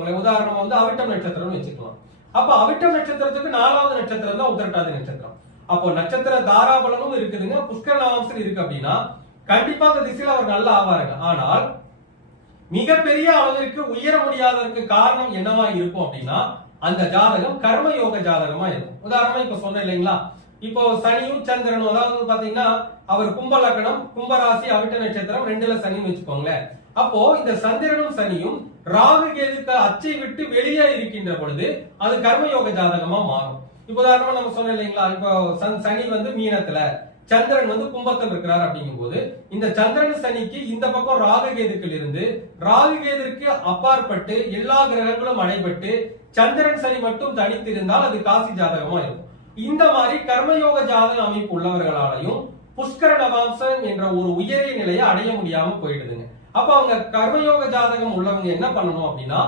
உதாரணமா அவிட்டம் நட்சத்திரம் வச்சுக்கலாம். அப்ப அவிட்டம் நட்சத்திரத்துக்கு 4வது நட்சத்திரம் தான் உத்திரட்டாதி நட்சத்திரம். அப்போ நட்சத்திர தாராபலனும் இருக்குதுங்க, புஷ்கர நவாம்சம் இருக்கு அப்படின்னா கண்டிப்பா அந்த திசையில அவர் நல்லா ஆவாருங்க. ஆனால் மிகப்பெரிய அளவிற்கு உயர முடியாததற்கு காரணம் என்னவா இருக்கும் அப்படின்னா அந்த ஜாதகம் கர்மயோக ஜாதகமா இருக்கும். உதாரணமா இப்ப சொன்னேன் இல்லைங்களா, இப்போ சனியும் சந்திரனும், அதாவது பாத்தீங்கன்னா அவர் கும்ப லக்னம், கும்பராசி, அவிட்ட நட்சத்திரம் 2ல சனின்னு வச்சுக்கோங்களேன். அப்போ இந்த சந்திரனும் சனியும் ராகு கேதுக்கு அச்சை விட்டு வெளியே இருக்கின்ற பொழுது அது கர்மயோக ஜாதகமா மாறும். இப்போ உதாரணமா நம்ம சொன்னோம் இல்லைங்களா, இப்போ சனி மீனத்துல, சந்திரன் கும்பத்தில் இருக்கிறார் அப்படிங்கும் போது இந்த சந்திரன் சனிக்கு இந்த பக்கம் ராகு கேதுக்கள் இருந்து ராகு கேதுக்கு அப்பாற்பட்டு எல்லா கிரகங்களும் அடைபட்டு சந்திரன் சனி மட்டும் தனித்திருந்தால் அது காசி ஜாதகமா இருக்கும். இந்த மாதிரி கர்மயோக ஜாதக அமைப்பு உள்ளவர்களாலையும் புஷ்கர நவாம்சம் என்ற ஒரு உயரிய நிலையை அடைய முடியாம போயிடுதுங்க. அப்ப அவங்க கர்மயோக ஜாதகம் உள்ளவங்க என்ன பண்ணணும் அப்படின்னா